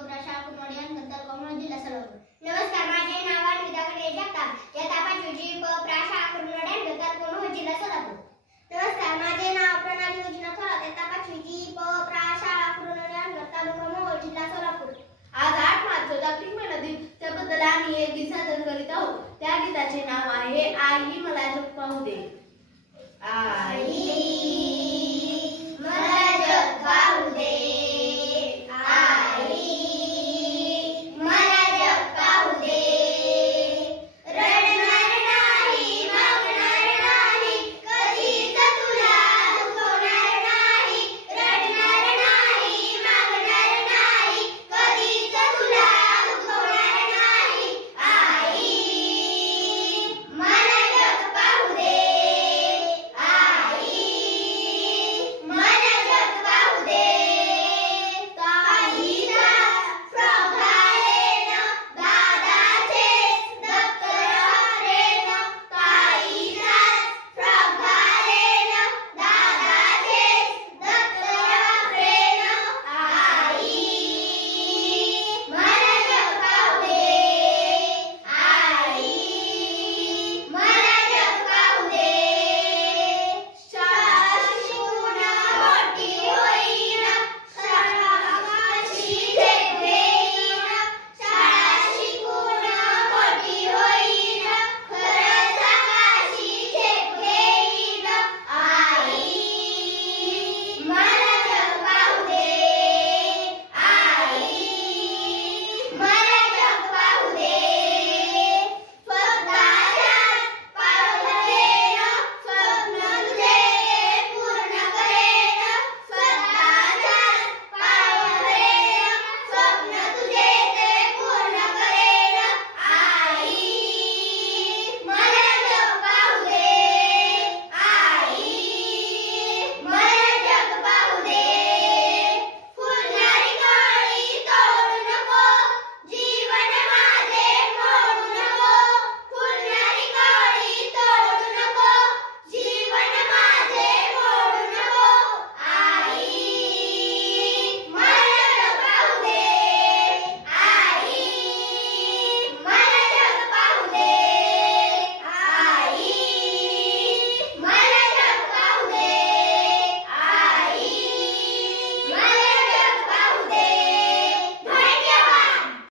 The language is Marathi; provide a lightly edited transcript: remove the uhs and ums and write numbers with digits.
प्रशाल कुमार यांबद्दल कॉमन जिल्हा सोलापूर. नमस्कार, माझे नाव अन्विता गणेश जगताप, इयत्ता 5वी प प्रशाल कुमार यांबद्दल कॉमन जिल्हा सोलापूर. नमस्कार, माझे नाव प्रणाली योजना थोरात, इयत्ता 5वी प प्रशाल कुमार यांबद्दल कॉमन जिल्हा सोलापूर. आज 8 मार्च जागतिक महिला दिन, त्याबद्दल आम्ही एक गीत सादर करीत आहोत. त्या गीताचे नाव आहे आई मला जग पाहू दे. आई